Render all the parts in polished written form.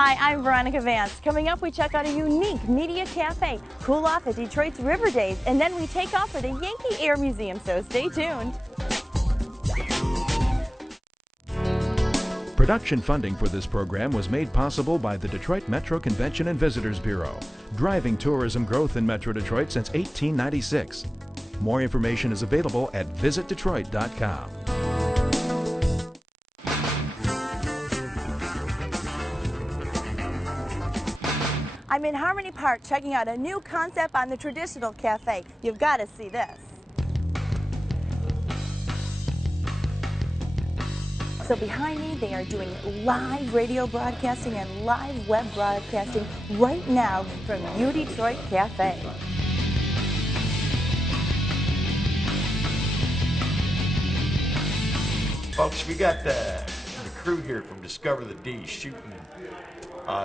Hi, I'm Veronica Vance. Coming up, we check out a unique media cafe, cool off at Detroit's River Days, and then we take off for the Yankee Air Museum, so stay tuned. Production funding for this program was made possible by the Detroit Metro Convention and Visitors Bureau, driving tourism growth in Metro Detroit since 1896. More information is available at visitdetroit.com. I'm in Harmony Park checking out a new concept on the traditional cafe. You've got to see this. So behind me, they are doing live radio broadcasting and live web broadcasting right now from U Detroit Cafe. Folks, we got the crew here from Discover the D shooting,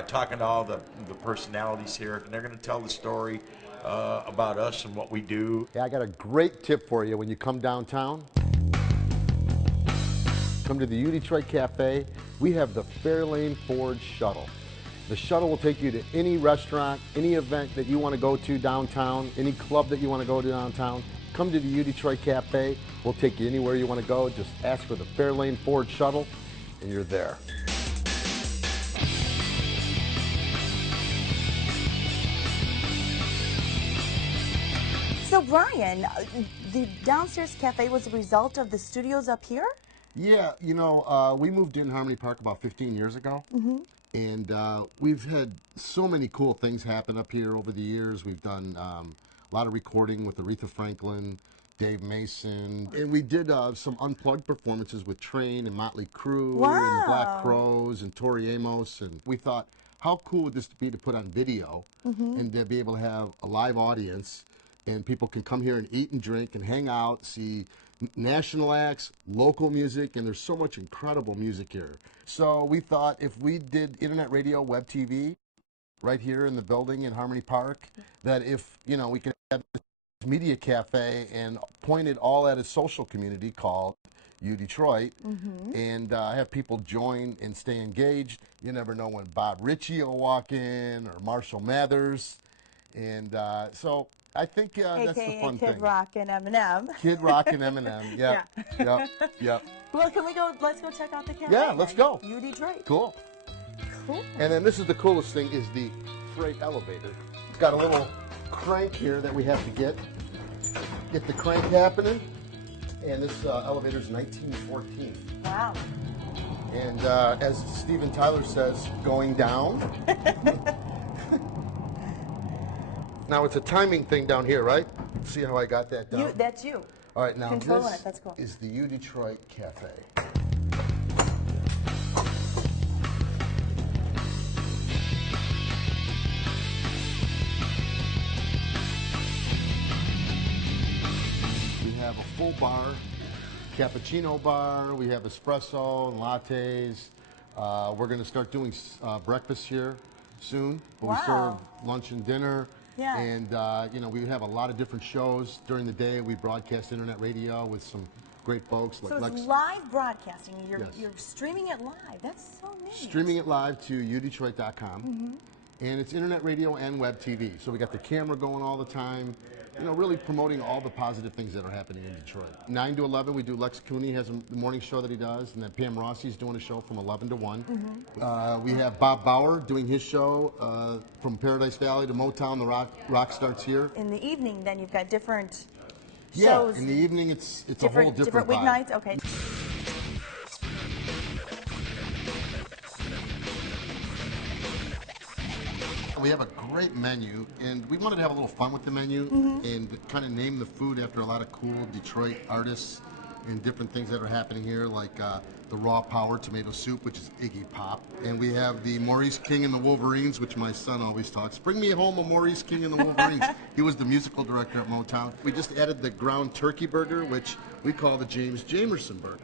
talking to all the personalities here, and they're going to tell the story about us and what we do. Yeah, I got a great tip for you when you come downtown. Come to the U Detroit Cafe. We have the Fairlane Ford shuttle. The shuttle will take you to any restaurant, any event that you want to go to downtown, any club that you want to go to downtown. Come to the U Detroit Cafe. We'll take you anywhere you want to go. Just ask for the Fairlane Ford shuttle, and you're there. So Brian, the downstairs cafe was a result of the studios up here? Yeah, you know, we moved in Harmony Park about 15 years ago, and we've had so many cool things happen up here over the years. We've done a lot of recording with Aretha Franklin, Dave Mason, and we did some unplugged performances with Train and Motley Crue and the Black Crowes and Tori Amos, and we thought, how cool would this be to put on video and to be able to have a live audience, and people can come here and eat and drink and hang out, see national acts, local music, and there's so much incredible music here. So we thought if we did internet radio, web TV, right here in the building in Harmony Park, that if, you know, we could have this media cafe and point it all at a social community called U Detroit, and have people join and stay engaged. You never know when Bob Ritchie will walk in or Marshall Mathers, and so I think that's the fun thing. Kid Rock and Eminem. Kid Rock and Eminem, yep, yep. Well, can we go, let's go check out the cafe. Yeah, let's go. U Detroit. Cool. Cool. And then this is the coolest thing, is the freight elevator. It's got a little crank here that we have to get the crank happening. And this elevator's 1914. Wow. And as Steven Tyler says, going down. Now it's a timing thing down here, right? See how I got that down? That's you. All right, now Controlling this it. That's cool. is the U Detroit Cafe. We have a full bar, cappuccino bar, we have espresso and lattes. We're going to start doing breakfast here soon. But we serve lunch and dinner. Yeah. And, you know, we have a lot of different shows during the day. We broadcast internet radio with some great folks. So like it's live broadcasting. You're, Yes. you're streaming it live. That's so neat. Streaming it live to udetroit.com. And it's internet radio and web TV. So we got the camera going all the time. You know, really promoting all the positive things that are happening in Detroit. 9 to 11, we do Lex Cooney has a morning show that he does, and then Pam Rossi's doing a show from 11 to 1. We have Bob Bauer doing his show from Paradise Valley to Motown. The rock starts here. In the evening, then you've got different Yeah, shows. in the evening it's a whole different vibe. weeknights. Okay. We have a great menu, and we wanted to have a little fun with the menu and kind of name the food after a lot of cool Detroit artists and different things that are happening here, like the Raw Power tomato soup, which is Iggy Pop. And we have the Maurice King and the Wolverines, which my son always talks. Bring me home a Maurice King and the Wolverines. He was the musical director at Motown. We just added the ground turkey burger, which we call the James Jamerson burger.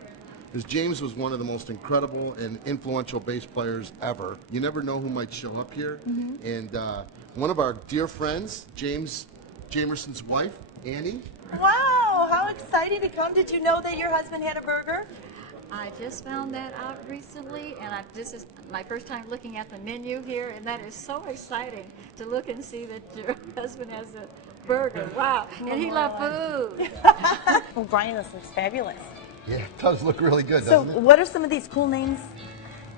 Because James was one of the most incredible and influential bass players ever. You never know who might show up here. And one of our dear friends, James Jamerson's wife, Annie. Wow, how exciting to come. Did you know that your husband had a burger? I just found that out recently, and this is my first time looking at the menu here, and that is so exciting to look and see that your husband has a burger. Wow, and he loves food. Oh, Brian, this looks fabulous. Yeah, it does look really good, So doesn't it? what are some of these cool names?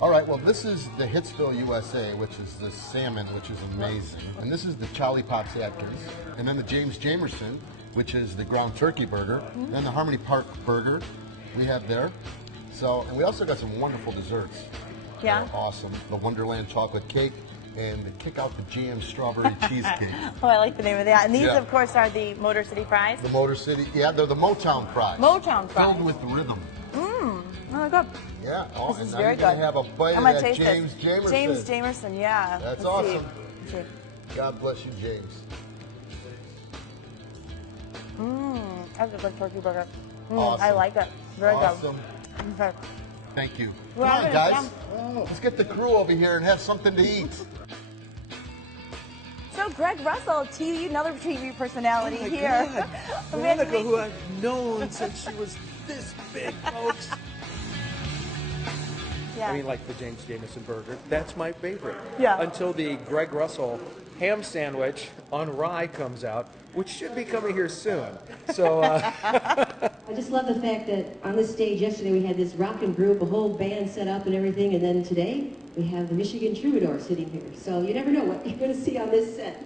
All right, well, this is the Hitsville, USA, which is the salmon, which is amazing. And this is the Charlie Pops Atkins. And then the James Jamerson, which is the ground turkey burger. And then the Harmony Park burger we have there. So, and we also got some wonderful desserts. Yeah? They're awesome. The Wonderland chocolate cake and the Kick Out the Jam strawberry cheesecake. Oh, I like the name of that. And these, Yeah. of course, are the Motor City fries. The Motor City, yeah, they're the Motown fries. Motown fries. Filled with rhythm. Oh, good. Yeah, oh, This and is now very you're gonna good. have a bite I'm of gonna that taste James this. Jamerson. James Jamerson, yeah. That's Let's see. awesome. Let's see. God bless you, James. That's a good turkey burger. Awesome. I like it. Very Awesome. good. Okay. Thank you. Well, Come on, I'm guys. gonna- Let's get the crew over here and have something to eat. So, Greg Russell, another TV personality Oh my here. God. Veronica, who I've known since she was this big, folks. Yeah. I mean, like the James Jamerson burger. That's my favorite. Yeah. Until the Greg Russell ham sandwich on rye comes out, which should be coming here soon. So, I just love the fact that on this stage yesterday we had this rockin' group, a whole band set up and everything, and then today we have the Michigan Troubadour sitting here. So you never know what you're going to see on this set.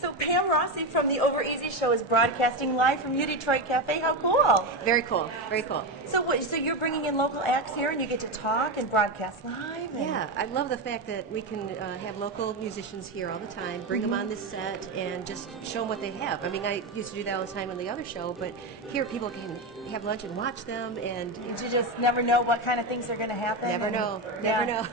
So Pam Rossi from the Over Easy Show is broadcasting live from U Detroit Cafe. How cool! Very cool, very cool. So so you're bringing in local acts here, and you get to talk and broadcast live. And Yeah, I love the fact that we can have local musicians here all the time, bring them on this set, and just show them what they have. I mean, I used to do that all the time on the other show, but here people can have lunch and watch them, and you just never know what kind of things are going to happen. never know, never know.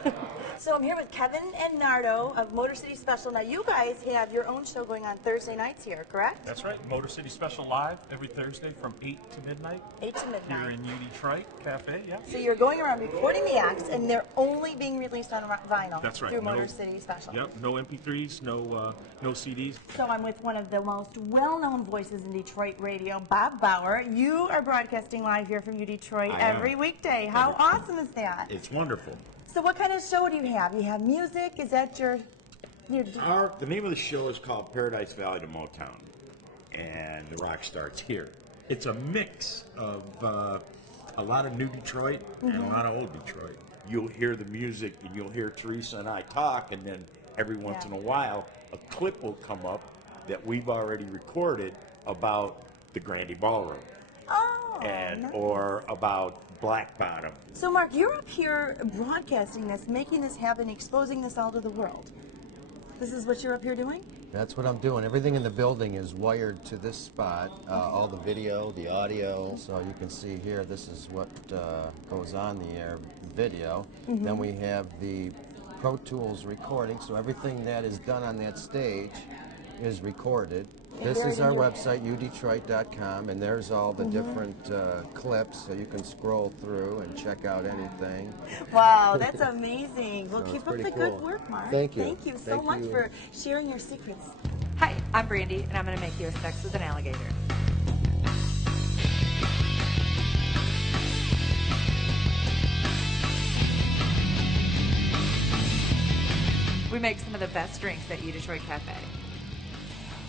So I'm here with Kevin and Nardo of Motor City Special. Now you guys have your own show going on Thursday nights here, correct? That's right. Motor City Special live every Thursday from 8 to midnight. 8 to midnight. Here in U Detroit Cafe, yeah. So you're going around recording the acts, and they're only being released on vinyl. That's right. Through Motor City Special. Yep. No MP3s, no CDs. So I'm with one of the most well-known voices in Detroit radio, Bob Bauer. You are broadcasting live here from U Detroit every weekday. How awesome is that? It's wonderful. So what kind of show do you have? You have music? Is that your The name of the show is called Paradise Valley to Motown, and the rock starts here. It's a mix of a lot of new Detroit and a lot of old Detroit. You'll hear the music, and you'll hear Teresa and I talk, and then every once in a while, a clip will come up that we've already recorded about the Grandy Ballroom, nice. or about Black Bottom. So Mark, you're up here broadcasting this, making this happen, exposing this all to the world. This is what you're up here doing? That's what I'm doing. Everything in the building is wired to this spot. All the video, the audio. So you can see here, this is what goes on the air video. Then we have the Pro Tools recording. So everything that is done on that stage is recorded. This is our website, udetroit.com, and there's all the different clips, so you can scroll through and check out anything. Wow, that's amazing. Well, So keep it's up the pretty good cool. work, Mark. Thank you. Thank you so Thank much you. for sharing your secrets. Hi, I'm Brandy, and I'm going to make you a sex with an alligator. We make some of the best drinks at U Detroit Cafe.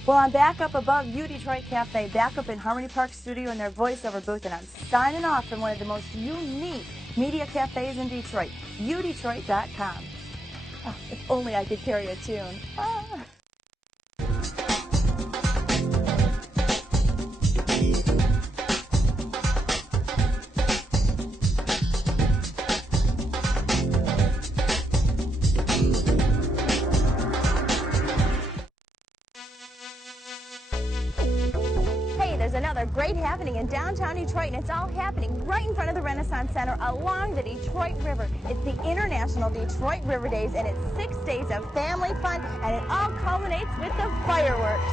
Well, I'm back up above U Detroit Cafe, back up in Harmony Park Studio in their voiceover booth, and I'm signing off from one of the most unique media cafes in Detroit, udetroit.com. Oh, if only I could carry a tune. Ah. Another great happening in downtown Detroit, and it's all happening right in front of the Renaissance Center along the Detroit River. It's the International Detroit River Days, and it's 6 days of family fun, and it all culminates with the fireworks.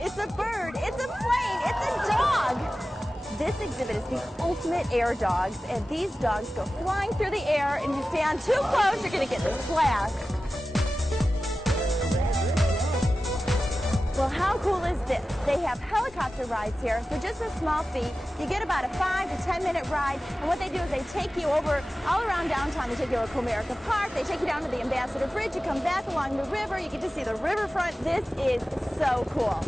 It's a bird, it's a plane, it's a dog. This exhibit is the ultimate air dogs, and these dogs go flying through the air, and if you stand too close, you're going to get this blast. Well, how cool is this? They have helicopter rides here for just a small fee. You get about a 5 to 10 minute ride, and what they do is they take you over all around downtown. They take you over Comerica Park, they take you down to the Ambassador Bridge, you come back along the river, you get to see the riverfront. This is so cool.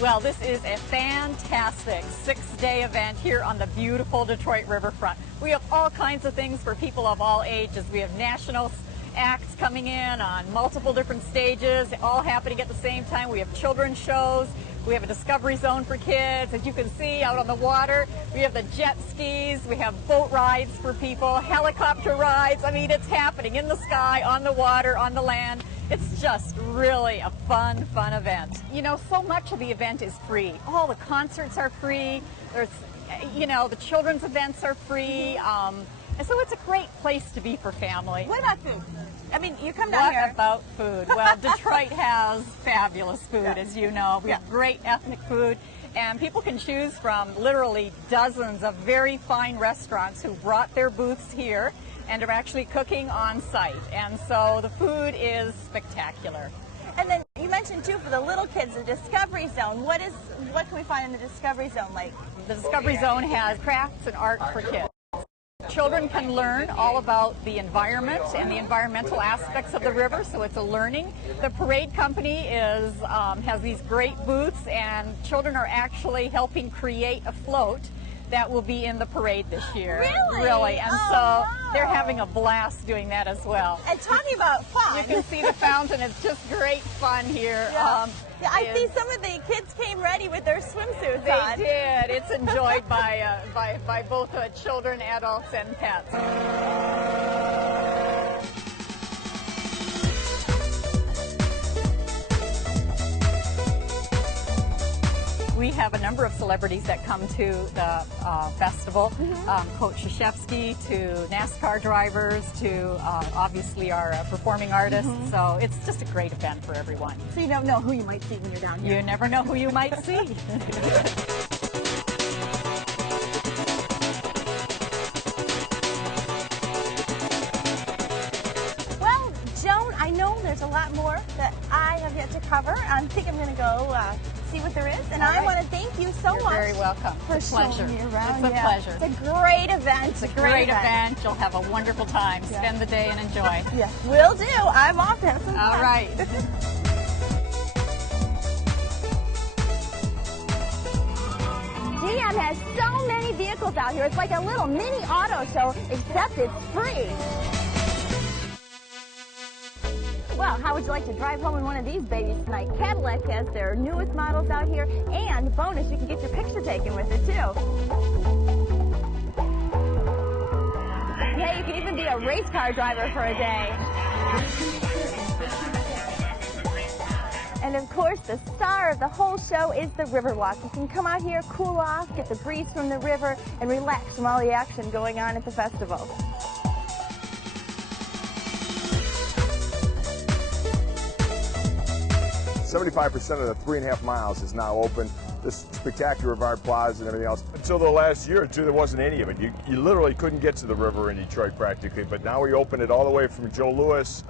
Well, this is a fantastic 6-day event here on the beautiful Detroit riverfront. We have all kinds of things for people of all ages. We have national acts coming in on multiple different stages, all happening at the same time. We have children's shows. We have a discovery zone for kids. As you can see out on the water, we have the jet skis. We have boat rides for people, helicopter rides. I mean, it's happening in the sky, on the water, on the land. It's just really a fun event. You know, so much of the event is free. All the concerts are free. There's, you know, the children's events are free. And so it's a great place to be for family. What about food? I mean, you come down here. What about food? Well, Detroit has fabulous food, as you know. We have great ethnic food, and people can choose from literally dozens of very fine restaurants who brought their booths here and are actually cooking on site. And so the food is spectacular. And then you mentioned too, for the little kids, the Discovery Zone. What can we find in the Discovery Zone? Like, the Discovery Zone has crafts and art for kids. Children can learn all about the environment and the environmental aspects of the river, so it's a learning. The parade company has these great booths, and children are actually helping create a float that will be in the parade this year. Really? Really. And so they're having a blast doing that as well. And talking about fun. You can see the fountain. It's just great fun here. Yeah, I see some of the kids came ready with their swimsuits on. They did. It's enjoyed by both children, adults, and pets. We have a number of celebrities that come to the festival. Coach Krzyzewski, to NASCAR drivers, to obviously our performing artists. So it's just a great event for everyone. So you don't know who you might see when you're down here. You never know who you might see. Well, Joan, I know there's a lot more that I have yet to cover. I think I'm going to go see what there is, and I want to thank you so much. You're very welcome. It's a pleasure. It's a pleasure. It's a great event. It's a great event. You'll have a wonderful time. Spend the day and enjoy. Yes, will do. I'm off to have some fun. All right. GM has so many vehicles out here. It's like a little mini auto show, except it's free. Well, how would you like to drive home in one of these babies tonight? Cadillac has their newest models out here, and bonus, you can get your picture taken with it, too. Yeah, you can even be a race car driver for a day. And of course, the star of the whole show is the Riverwalk. You can come out here, cool off, get the breeze from the river, and relax from all the action going on at the festival. 75% of the 3.5 miles is now open. This spectacular Rivard Plaza and everything else. Until the last year or two, there wasn't any of it. You literally couldn't get to the river in Detroit practically, but now we open it all the way from Joe Louis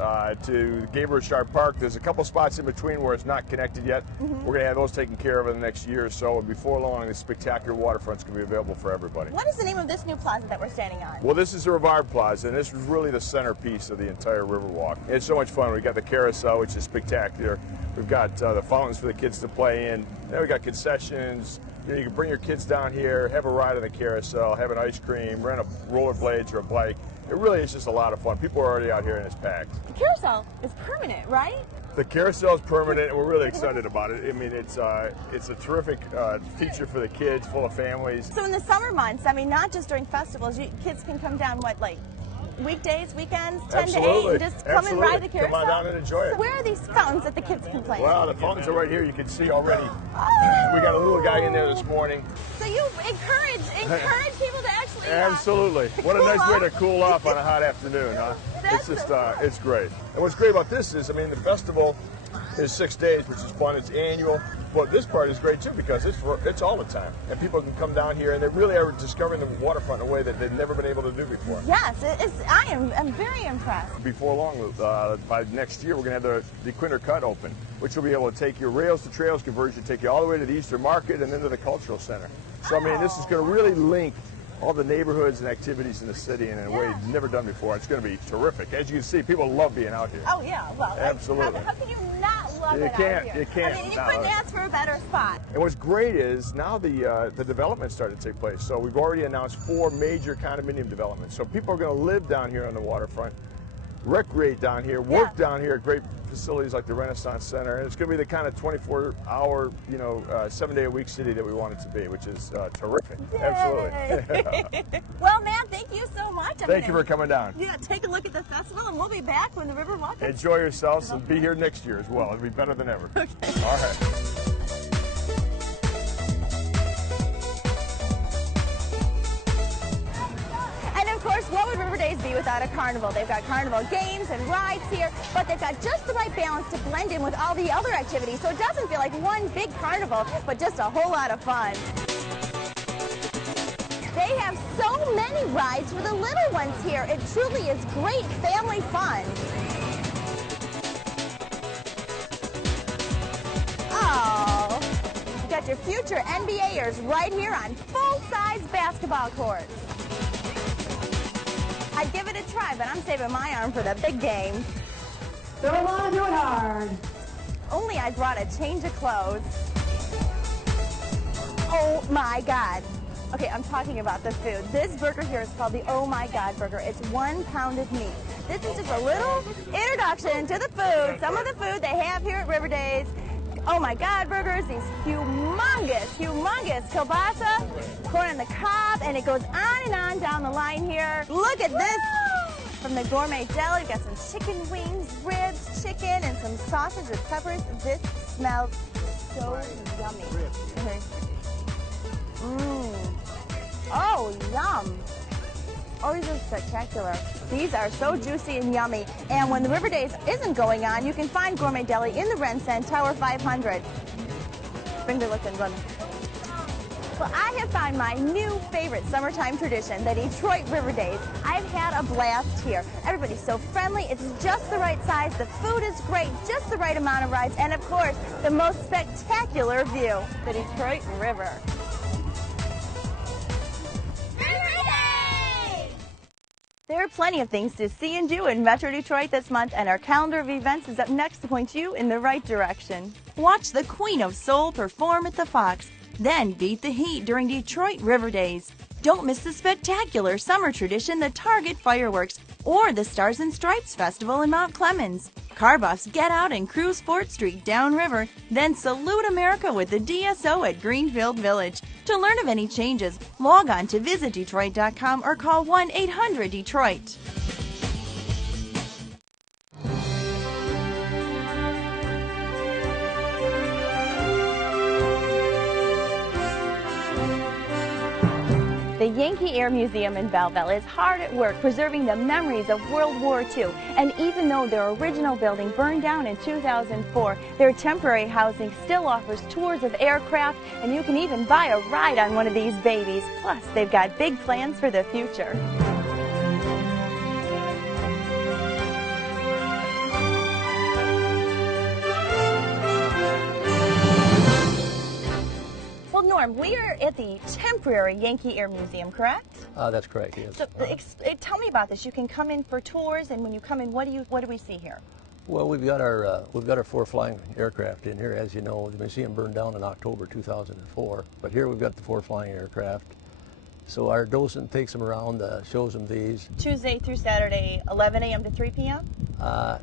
to Gabriel Sharp Park. There's a couple spots in between where it's not connected yet. We're going to have those taken care of in the next year or so, and before long, this spectacular waterfront's going to be available for everybody. What is the name of this new plaza that we're standing on? Well, this is the Rivard Plaza, and this is really the centerpiece of the entire Riverwalk. It's so much fun. We've got the carousel, which is spectacular. We've got the fountains for the kids to play in. Then we got concessions. You can bring your kids down here, have a ride on the carousel, have an ice cream, rent a rollerblades or a bike. It really is just a lot of fun. People are already out here and it's packed. The carousel is permanent, right? The carousel is permanent, and we're really excited about it. I mean, it's a terrific feature for the kids, full of families. So in the summer months, I mean, not just during festivals, kids can come down, what, like weekdays, weekends, 10 to 8, and just come and ride the carousel? Come on down and enjoy it. So where are these fountains that the kids can play in? Well, the fountains are right here. You can see already. We got a little guy in there this morning. So you encourage people to actually actually Absolutely. What a cool nice way off. to cool off on a hot afternoon, huh? It's just, it's great. And what's great about this is, I mean, the festival is 6 days, which is fun. It's annual. But this part is great too because it's all the time, and people can come down here and they really are discovering the waterfront in a way that they've never been able to do before. Yes, I'm very impressed. Before long, by next year, we're going to have the Quinter Cut open, which will be able to take your rails to trails conversion, take you all the way to the Eastern Market and then to the Cultural Center. So I mean, this is going to really link all the neighborhoods and activities in the city in a way never done before. It's going to be terrific. As you can see, people love being out here. Oh yeah, well, absolutely. How can you not love it out here? You can't. I mean, you couldn't ask for a better spot. And what's great is now the development started to take place. So we've already announced 4 major condominium developments. So people are going to live down here on the waterfront, recreate down here, work down here at great facilities like the Renaissance Center, and it's going to be the kind of 24-hour, 7-day-a-week city that we want it to be, which is terrific. Yay. Absolutely. Well, man, thank you so much. Thank you for coming down. Yeah, take a look at the festival, and we'll be back when the river walks. Enjoy yourselves, and be here next year as well. It'll be better than ever. Okay. All right. What would River Days be without a carnival? They've got carnival games and rides here, but they've got just the right balance to blend in with all the other activities, so it doesn't feel like one big carnival, but just a whole lot of fun. They have so many rides for the little ones here. It truly is great family fun. Oh, you got your future NBAers right here on full-size basketball courts. I'd give it a try, but I'm saving my arm for the big game. Throw it on, do it hard. Only I brought a change of clothes. Oh my God. Okay, I'm talking about the food. This burger here is called the Oh My God burger. It's 1 pounded meat. This is just a little introduction to the food. Some of the food they have here at River Days. Oh My God burgers, these humongous kielbasa, corn on the cob, and it goes on and on down the line here. Look at this. From the gourmet deli, we've got some chicken wings, ribs, chicken, and some sausage with peppers. This smells so yummy. Oh, yum. Oh, these are spectacular. These are so juicy and yummy. And when the River Days isn't going on, you can find Gourmet Deli in the Rensen, Tower 500. Bring the look and run. Well, I have found my new favorite summertime tradition, the Detroit River Days. I've had a blast here. Everybody's so friendly. It's just the right size. The food is great, just the right amount of rides, and of course, the most spectacular view, the Detroit River. There are plenty of things to see and do in Metro Detroit this month, and our calendar of events is up next to point you in the right direction. Watch the Queen of Soul perform at the Fox, then beat the heat during Detroit River Days. Don't miss the spectacular summer tradition, the Target Fireworks, or the Stars and Stripes Festival in Mount Clemens. Car buffs get out and cruise Fort Street downriver, then salute America with the DSO at Greenfield Village. To learn of any changes, log on to visitdetroit.com or call 1-800-DETROIT. The Yankee Air Museum in Belleville is hard at work preserving the memories of World War II. And even though their original building burned down in 2004, their temporary housing still offers tours of aircraft, and you can even buy a ride on one of these babies. Plus, they've got big plans for the future. Well, Norm, we are at the temporary Yankee Air Museum, correct? That's correct, yes. So, tell me about this. You can come in for tours, and when you come in, what do we see here? Well, we've got our 4 flying aircraft in here. As you know, the museum burned down in October 2004, but here we've got the 4 flying aircraft. So our docent takes them around, shows them these. Tuesday through Saturday, 11 a.m. to 3 p.m.?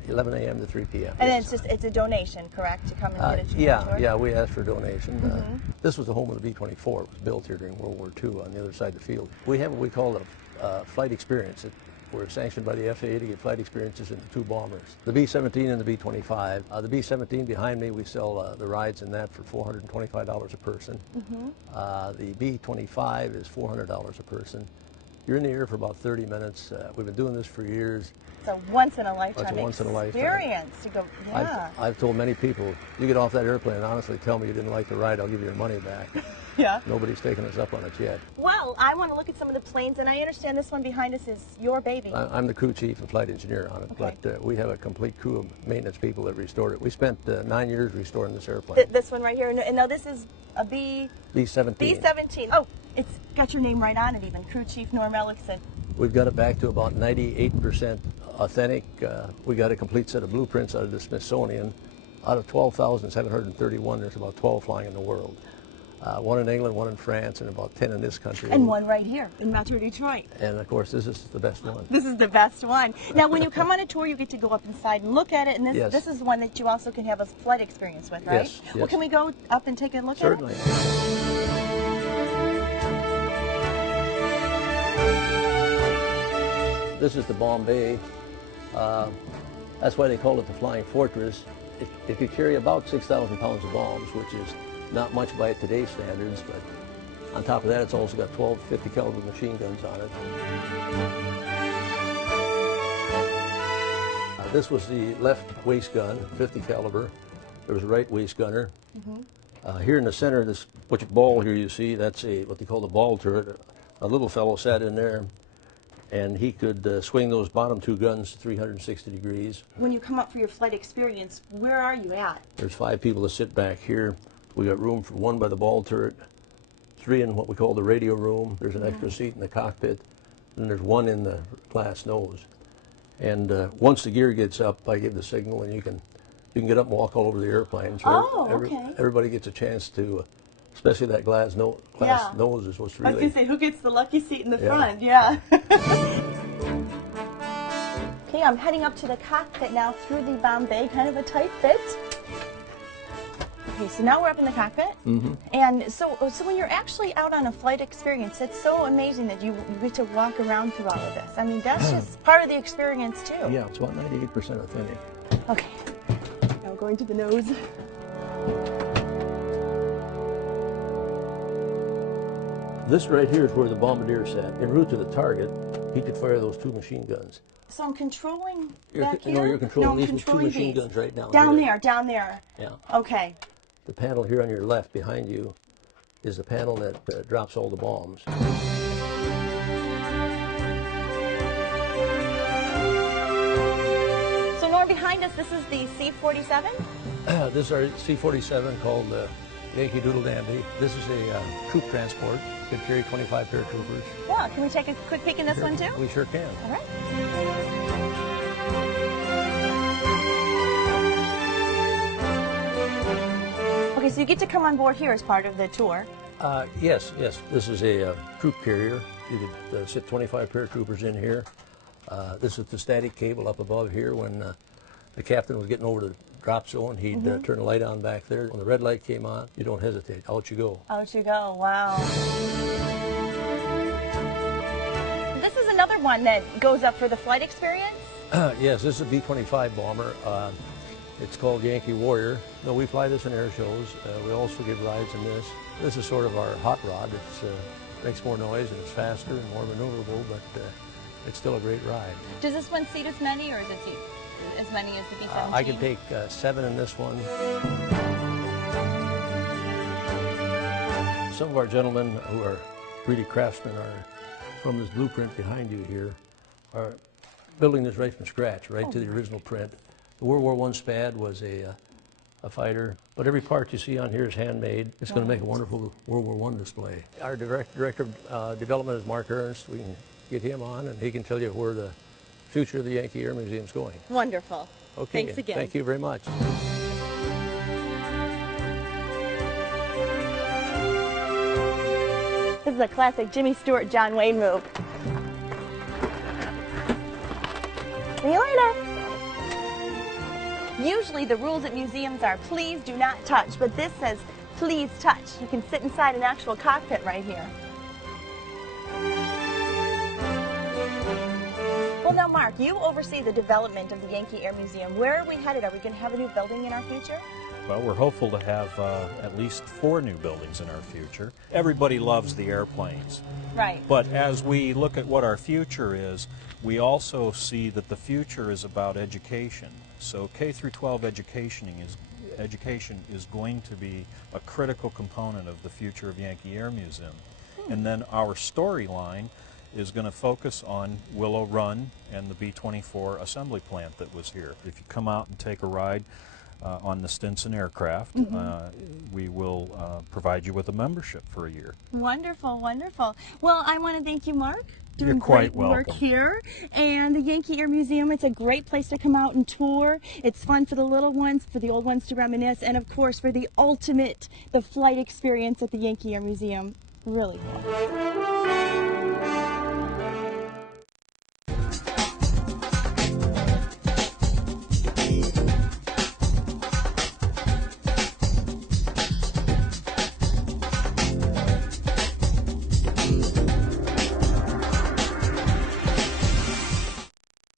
11 a.m. to 3 p.m. And yes. then it's a donation, correct, to come and get a tour? Yeah, we asked for a donation. This was the home of the B-24. It was built here during World War II on the other side of the field. We have what we call a flight experience. We're sanctioned by the FAA to get flight experiences in the 2 bombers, the B-17 and the B-25. The B-17 behind me, we sell the rides in that for $425 a person. The B-25 is $400 a person. You're in the air for about 30 minutes. We've been doing this for years. It's a once-in-a-lifetime It's a once-in-a-lifetime experience. You go, yeah. I've told many people, you get off that airplane and honestly tell me you didn't like the ride, I'll give you your money back. Yeah. Nobody's taken us up on it yet. Well, I want to look at some of the planes, and I understand this one behind us is your baby. I'm the crew chief and flight engineer on it, Okay. but we have a complete crew of maintenance people that restored it. We spent 9 years restoring this airplane. This one right here, and now this is a B-17. B-17. Oh, it's got your name right on it even, Crew Chief Norm Ellickson. We've got it back to about 98% authentic. We got a complete set of blueprints out of the Smithsonian. Out of 12,731, there's about 12 flying in the world. One in England, one in France, and about 10 in this country. And one right here in Metro Detroit. And of course, this is the best one. This is the best one. Now, when you come on a tour, you get to go up inside and look at it, and Yes. this is one that you also can have a flight experience with, right? Yes, Well, yes. can we go up and take a look Certainly. at it? This is the Bombay. That's why they call it the Flying Fortress. It could carry about 6,000 pounds of bombs, which is not much by today's standards, but on top of that, it's also got 12 50 caliber machine guns on it. This was the left waist gun, 50 caliber. There was a right waist gunner. Here in the center, this which ball here you see, that's what they call the ball turret. A little fellow sat in there, and he could swing those bottom two guns 360 degrees. When you come up for your flight experience, where are you at? There's 5 people that sit back here. We got room for 1 by the ball turret, 3 in what we call the radio room. There's an extra seat in the cockpit, and there's 1 in the glass nose. And once the gear gets up, I give the signal, and you can get up and walk all over the airplane. So everybody gets a chance to, especially that glass nose is what's really. I was going to say, who gets the lucky seat in the Yeah. front? Yeah. Okay, I'm heading up to the cockpit now through the Bombay, kind of a tight fit. Okay, so now we're up in the cockpit. And so when you're actually out on a flight experience, it's so amazing that you get to walk around through all of this. I mean, that's just part of the experience, too. Yeah, it's about 98% authentic. Okay, now we're going to the nose. This right here is where the bombardier sat. En route to the target, he could fire those 2 machine guns. So I'm controlling You're controlling these 2 machine guns right now. Down there. Yeah. Okay. The panel here on your left behind you is the panel that drops all the bombs. So Norm, behind us, this is the C-47? This is our C-47 called Yankee Doodle Dandy. This is a troop transport. Could carry 25 paratroopers. Yeah, can we take a quick peek in this one too? We sure can. All right. Okay, so you get to come on board here as part of the tour. Yes. This is a troop carrier. You could sit 25 paratroopers in here. This is the static cable up above here. When the captain was getting over the drop zone, he'd turn the light on back there. When the red light came on, you don't hesitate. Out you go. Out you go. Wow. This is another one that goes up for the flight experience? Yes, this is a B-25 bomber. It's called Yankee Warrior. No, we fly this in air shows. We also give rides in this. This is sort of our hot rod. It makes more noise and it's faster and more maneuverable, but it's still a great ride. Does this one seat as many, or is it seat as many as the B-17? I can take 7 in this one. Some of our gentlemen who are really craftsmen are from this blueprint behind you here are building this right from scratch, right to the original print. The World War I Spad was a fighter, but every part you see on here is handmade. It's going to make a wonderful World War I display. Our director of development is Mark Ernst. We can get him on, and he can tell you where the future of the Yankee Air Museum is going. Wonderful. Okay. Thanks again. Thank you very much. This is a classic Jimmy Stewart, John Wayne move. See you later. Usually the rules at museums are please do not touch, but this says please touch. You can sit inside an actual cockpit right here. Well, now, Mark, you oversee the development of the Yankee Air Museum. Where are we headed? Are we going to have a new building in our future? Well, we're hopeful to have at least 4 new buildings in our future. Everybody loves the airplanes. Right. But as we look at what our future is, we also see that the future is about education. So K through 12 education is going to be a critical component of the future of Yankee Air Museum. And then our storyline is going to focus on Willow Run and the B-24 assembly plant that was here. If you come out and take a ride on the Stinson aircraft, we will provide you with a membership for a year. Wonderful, wonderful. Well, I want to thank you, Mark. You're Doing quite great work here. And the Yankee Air Museum, it's a great place to come out and tour. It's fun for the little ones, for the old ones to reminisce, and of course for the ultimate, the flight experience at the Yankee Air Museum. Really cool.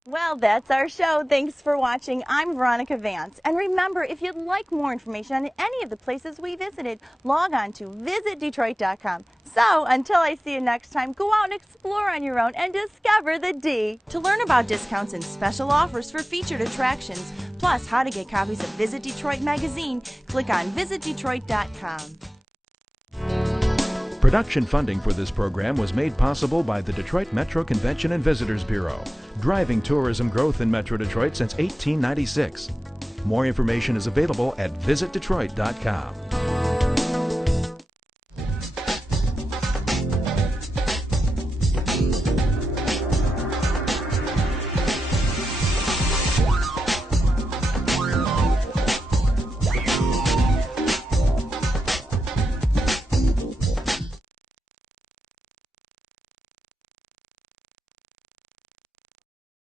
Well, that's our show. Thanks for watching. I'm Veronica Vance. And remember, if you'd like more information on any of the places we visited, log on to visitdetroit.com. So, until I see you next time, go out and explore on your own and discover the D. To learn about discounts and special offers for featured attractions, plus how to get copies of Visit Detroit magazine, click on visitdetroit.com. Production funding for this program was made possible by the Detroit Metro Convention and Visitors Bureau, driving tourism growth in Metro Detroit since 1896. More information is available at visitdetroit.com.